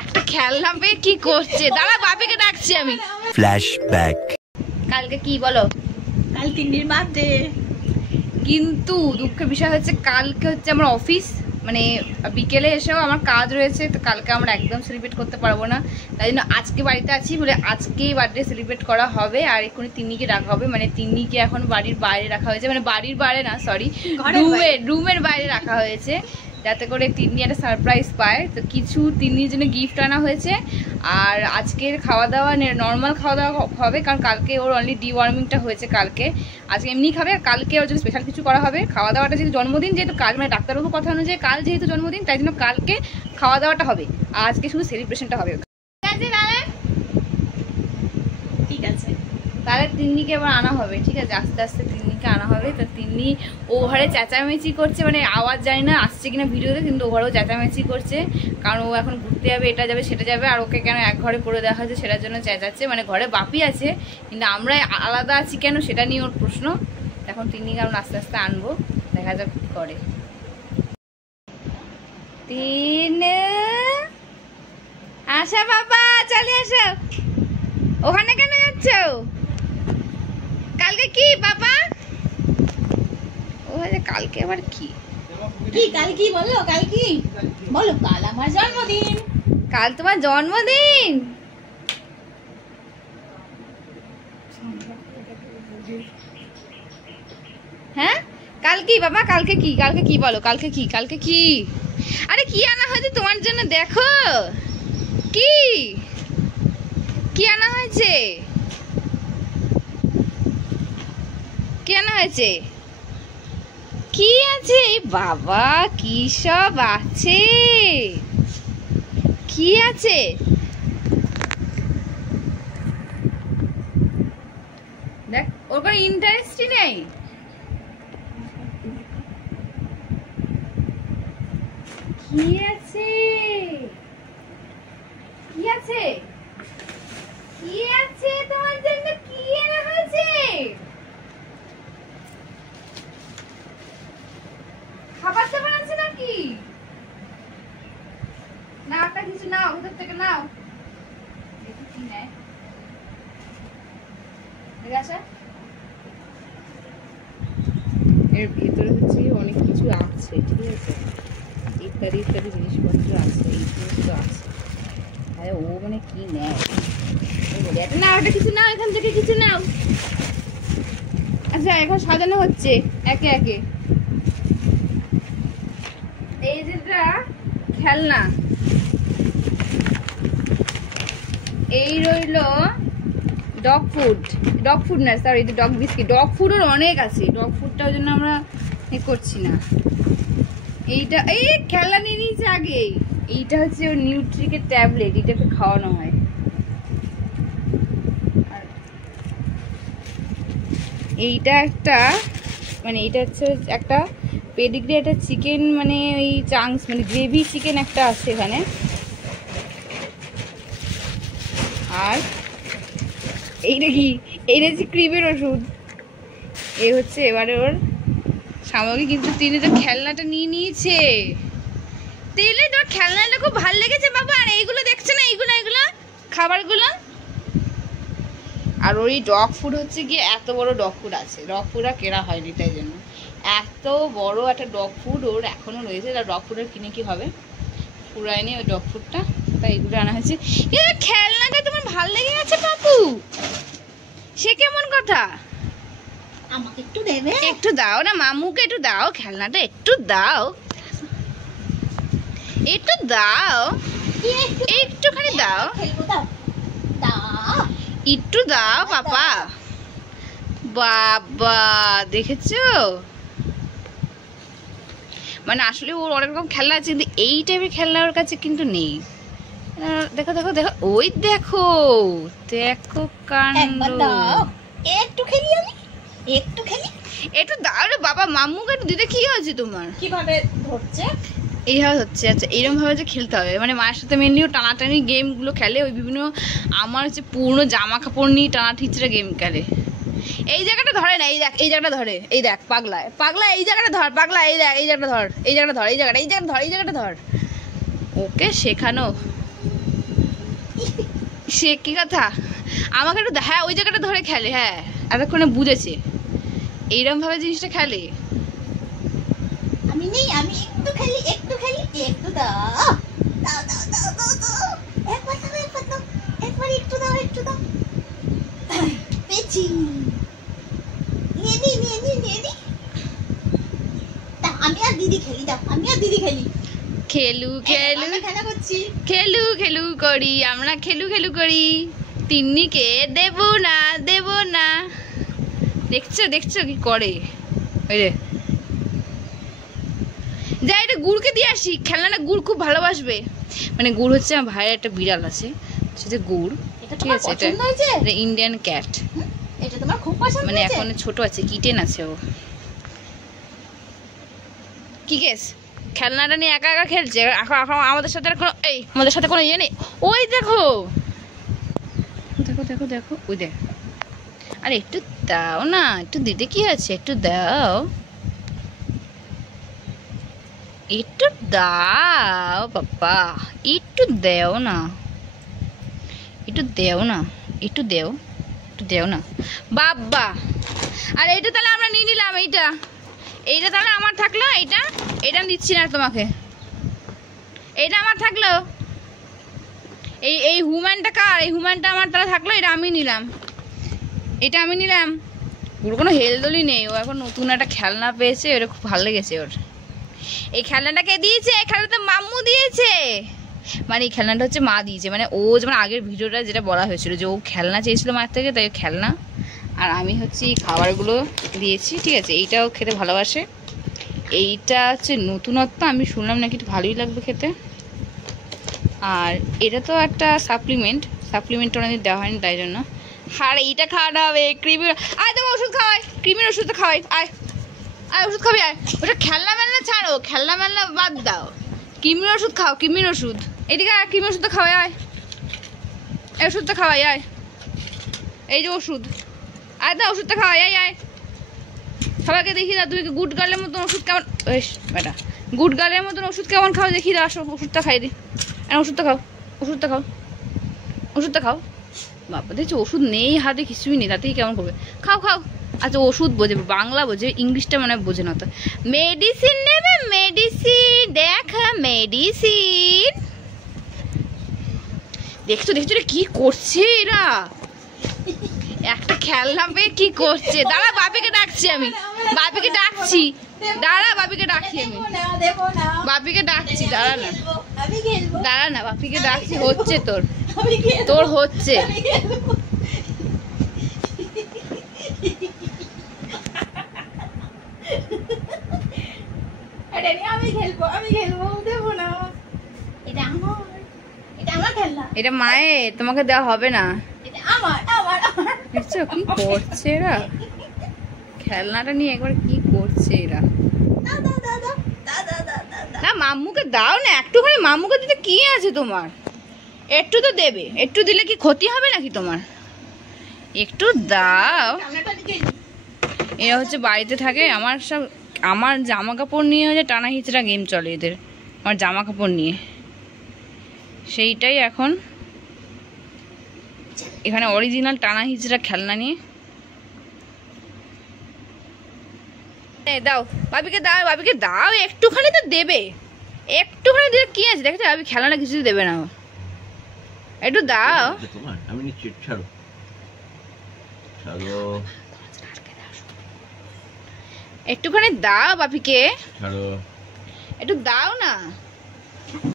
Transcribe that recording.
একটা খেলনা পেয়ে কি করছে, দাঁড়া বাপিকে ডাকছি আমি। ফ্ল্যাশব্যাক। কালকে কি বলো? কাল তিন্নির বার্থডে, কিন্তু দুঃখের বিষয় হচ্ছে কালকে হচ্ছে আমার অফিস, মানে বিকেলে এসেও আমার কাজ রয়েছে, তো কালকে আমরা একদম সেলিব্রেট করতে পারবো না। তাই জন্য আজকে বাড়িতে আছি বলে আজকেই বার্থডে সেলিব্রেট করা হবে। আর এক্ষুনি তিন্নিকে রাখা হবে, মানে তিন্নিকে এখন বাড়ির বাইরে রাখা হয়েছে, মানে বাড়ির বাইরে না সরি, রুমের বাইরে রাখা হয়েছে, যাতে করে তিন্নি একটা সারপ্রাইজ পায়। তো কিছু তিন্নির জন্য গিফট আনা হয়েছে। আর আজকের খাওয়া দাওয়া নর্মাল খাওয়া দাওয়া হবে, কারণ কালকে ওর অনলি ডিওয়ার্মিংটা হয়েছে কালকে। আজকে এমনি খাবে, আর কালকে ওর জন্য স্পেশাল কিছু করা হবে। খাওয়া দাওয়াটা যেহেতু জন্মদিন, যেহেতু কাল মানে ডাক্তারবাবুর কথা অনুযায়ী কাল যেহেতু জন্মদিন, তাই জন্য কালকে খাওয়া দাওয়াটা হবে, আর আজকে শুধু সেলিব্রেশনটা হবে। ঠিক আছে, তাহলে তিন্নিকে আবার আনা হবে, ঠিক আছে, আস্তে আস্তে তিন্নিকে আনা হবে। তো তিন্নি ও ঘরে চেঁচামেচি করছে, মানে আওয়াজ জানি না আসছে কিনা ভিডিওতে, কিন্তু ও ঘরেও চেঁচামেচি করছে, কারণ ও এখন ঘুরতে যাবে, এটা যাবে সেটা যাবে, আর ওকে কেন এক ঘরে করে দেওয়া হয়েছে সেটার জন্য চেঁচাচ্ছে। মানে ঘরে বাপি আছে কিন্তু আমরা আলাদা আছি কেন, সেটা নিয়ে ওর প্রশ্ন। এখন তিন্নিকে আমরা আস্তে আস্তে আনবো, দেখা যাক কি করে। তিন আসা বাবা, চলে আসো। ওখানে কেন যাচ্ছ? কালকে কি বাবা? ও কালকে আবার কি? কাল কি বলো? কাল কি বলো? কাল আমার জন্মদিন। কাল তোমার জন্মদিন? হ্যাঁ কাল কি বাবা? কালকে কি? কালকে কি বলো? কালকে কি? কালকে কি? আরে কি আনা হয়েছে তোমার জন্য? দেখো কি কি আনা হয়েছে, কি আনা হয়েছে, কি আছে বাবা? কি সব আছে, কি আছে? দেখ, ওর কোনো ইন্টারেস্টই নেই। কি আছে, কি আছে, কি আছে তোমার জন্য? কি আনা হয়েছে? খাবার দাবার আছে নাকি? না একটা কিছু নাও, ভিতর থেকে নাও, দেখি কি নেয়। ঠিক আছে, এর ভিতরে হচ্ছে অনেক কিছু আছে, ঠিক আছে, ইত্যাদি ইত্যাদি জিনিসপত্র আছে, এই জিনিসগুলো আছে। আরে ও মানে কি নেয় না, ওটা কিছু নাও, এখান থেকে কিছু নাও। আচ্ছা এখন সাজানো হচ্ছে একে একে। এই যেটা খেলনা, এই রইলো ডগ ফুড, ডগ ফুড না সরি, এটা ডগ বিস্কিট। ডগ ফুডের অনেক আছে, ডগ ফুডটার জন্য আমরা এ করছি না। এইটা এই খেলনা নিয়ে নিয়েছে আগে। এইটা হচ্ছে ওর নিউট্রিকের ট্যাবলেট, এটাকে খাওয়ানো হয়। এইটা একটা মানে এটা হচ্ছে একটা পেডিগ্রি, একটা চিকেন, মানে ওই চাংস মানে গ্রেভি চিকেন একটা আছে এখানে। আর এইটা কি? এইটা হচ্ছে ক্রিমের ওষুধ। এই হচ্ছে এবারে ওর সামগ্রী। কিন্তু তিনি তো খেলনাটা নিয়ে নিয়েছে। তেলে তোর খেলনাটা খুব ভালো লেগেছে বাবা। আর এইগুলো দেখছে না, এইগুলো এগুলো খাবারগুলো। আর ওই ডগ ফুড হচ্ছে গিয়ে এত বড় ডগ ফুড আছে, ডগ ফুড আর কেনা হয়নি, তাই জন্য এত বড় একটা ডগ ফুড ওর এখনো রয়েছে। তার ডগ ফুডের কিনে কি হবে, পুরায়নি ওই ডগ ফুডটা, তাই এগুলো আনা হয়েছে। কিন্তু খেলনাটা তোমার ভালো লেগে গেছে পাপু, সে কেমন কথা? আমাকে একটু দেবে? একটু দাও না মামুকে, একটু দাও খেলনাটা, একটু দাও, একটু দাও, একটুখানি দাও, একটু দাও পাপা। বাবা দেখেছো, মানে আসলে ওর অনেক রকম খেলনা আছে, কিন্তু এই টাইপের খেলনা ওর কাছে কিন্তু নেই। দেখো দেখো দেখো, ওই দেখো দেখো কাণ্ড। একটু খেলি আমি, একটু খেলি, একটু দাও রে বাবা। মাম্মুকে একটু দিতে কি হয়েছে তোমার? কিভাবে ধরছে? এইভাবে হচ্ছে। আচ্ছা এইরকম ভাবে যে খেলতে হবে, মানে মায়ের সাথে মেনলি ও টানাটানি গেমগুলো খেলে, ওই বিভিন্ন আমার হচ্ছে পুরনো জামা কাপড় নিয়ে টানা ঠিচড়া গেম খেলে। এই জায়গাটা ধরে না, এই দেখ এই জায়গাটা ধরে, এই দেখ পাগলা পাগলা, এই জায়গাটা ধর পাগলা, এই দেখ এই জায়গাটা ধর, এই জায়গাটা ধর, এই জায়গাটা ধর, এই জায়গাটা ধর, ওকে শেখানো, সে কি কথা, আমাকে একটু হ্যাঁ ওই জায়গাটা ধরে খেলে, হ্যাঁ এতক্ষণে বুঝেছে এইরকম ভাবে জিনিসটা খেলে। আমি নেই, আমি একটু খেলি, একটু খেলি, একটু দাও দাও দাও দাও দাও দাও, একবার দাও, একবার দাও, একবার একটু দাও, একটু দাও। পেছি নিয়ে নি নিয়ে নি নিয়ে নি। আমি আর দিদি খেলি, দাও আমি আর দিদি খেলি। খেলু খেলু খেলা করছি, খেলু খেলু করি, আমরা খেলু খেলু করি, তিন্নিকে দেব না দেব না। দেখছো দেখছো কি করে, ওই রে যা এটা গুড়কে দিয়ে আসি, খেলনাটা গুড় খুব ভালোবাসবে। মানে গুড় হচ্ছে আমার ভাইয়ের একটা বিড়াল আছে, সেটা গুড়, ঠিক আছে, এটা ইন্ডিয়ান ক্যাট, এটা তোমার খুব পছন্দ মানে হয়েছে? এখন ছোট আছে, কিটেন আছে ও। কি কেস খেলনাটা নিয়ে একা একা খেলছে এখন, এখন আমাদের সাথে আর কোনো এই আমাদের সাথে কোনো ইয়ে নেই। ওই দেখো দেখো দেখো দেখো ওই দেখ, আরে একটু দাও না, একটু দিতে কি আছে, একটু দাও, একটু দাও বাবা, একটু দেও না, একটু দেও না, একটু দেও, একটু দেও না বাবা। আর এইটা তাহলে আমরা নিয়ে নিলাম, এইটা এইটা তাহলে আমার থাকলো, এইটা এটা দিচ্ছি না তোমাকে, এইটা আমার থাকলো, এই এই হুম্যানটা কার, এই হুম্যানটা আমার তাহলে থাকলো, এটা আমি নিলাম, এটা আমি নিলাম। ওর কোনো হেলদোলই নেই, ও এখন নতুন একটা খেলনা পেয়েছে, ওটা খুব ভালো লেগেছে ওর। এই খেলনাটা কে দিয়েছে, এই খেলনাটা মাম্মু দিয়েছে, মানে এই খেলনাটা হচ্ছে মা দিয়েছে, মানে ও যেমন আগের ভিডিওটা যেটা বলা হয়েছিল যে ও খেলনা চেয়েছিল মায়ের থেকে, তাই খেলনা, আর আমি হচ্ছে এই খাবারগুলো দিয়েছি, ঠিক আছে। এইটাও খেতে ভালোবাসে, এইটা হচ্ছে নতুনত্ব, আমি শুনলাম নাকি একটু ভালোই লাগবে খেতে। আর এটা তো একটা সাপ্লিমেন্ট অনেকদিন দেওয়া হয়নি তাই জন্য। আর এইটা খাওয়ানো হবে ক্রিমির, আয় তোমার ওষুধ খাওয়াই, ক্রিমির ওষুধ খাওয়াই, আয় আয় ওষুধ খাবি আয়, ওটা খেলনা মেলনা ছাড়ো, খেলনা মেলনা বাদ দাও, ক্রিমির ওষুধ খাও, ক্রিমির ওষুধ, এদিকে আয়, ক্রিমির ওষুধটা খাওয়াই, আয় এই ওষুধটা খাওয়াই, আয় এই যে ওষুধ, আয় না ওষুধটা খাওয়াই, আয় আয় সবাইকে দেখি দাও, তুমি গুড গার্লের মতন ওষুধ কেমন, বেটা গুড গার্লের মতন ওষুধ কেমন খাও দেখি দাও, আসো ওষুধটা খাই দিই, ওষুধটা খাও, ওষুধটা খাও, ওষুধটা খাও। বাবা দেখছি ওষুধ নেই হাতে, কিছুই নেই, তাতেই কেমন করবে, খাও খাও। আচ্ছা ওষুধ বোঝে, বাংলা বোঝে, ইংলিশটা মনে হয় বোঝে না তো। মেডিসিন নেবে, মেডিসিন দেখা, মেডিসিন দেখছো দেখছো রে কি করছে এরা, একটা খেলনা পেয়ে কি করছে, দাঁড়া বাপিকে ডাকছি, আমি বাপিকে ডাকছি, দাঁড়া বাপিকে ডাকছি, আমি বাপিকে ডাকছি, দাঁড়া না দাঁড়া না, বাপিকে ডাকছি, হচ্ছে তোর, তোর হচ্ছে। আমি খেলবো, আমি খেলবো, দেবো না, এটা আমার, এটা আমার খেলনা, এটা মায়ের, তোমাকে দেওয়া হবে না। এটা আমার আমার আমার। দেখছো কি করছে এরা, খেলনাটা নিয়ে একবার কি করছে এরা। দাও দাও দাও দাও দাও দাও দাও দাও দাও। না মাম্মুকে দাও না একটুখানি, মাম্মুকে দিতে কি আছে তোমার, একটু তো দেবে, একটু দিলে কি ক্ষতি হবে নাকি তোমার, একটু দাও। সামনেটা দিকে এরা হচ্ছে বাড়িতে থাকে, আমার সব আমার জামা কাপড় নিয়ে হচ্ছে টানা হিচড়া গেম চলে এদের, আমার জামা কাপড় নিয়ে, সেইটাই এখন এখানে অরিজিনাল টানা হিচড়া খেলনা নিয়ে। দাও বাবিকে দাও, বাবিকে দাও, একটুখানি তো দেবে, একটুখানি দিলে কি আছে, দেখছো বাবি খেলনা কিছু দেবে না, একটু দাও। আমি নিচ্ছি, ছাড়ো ছাড়ো, একটুখানি দাও বাপিকে, ছাড়ো, একটু দাও না।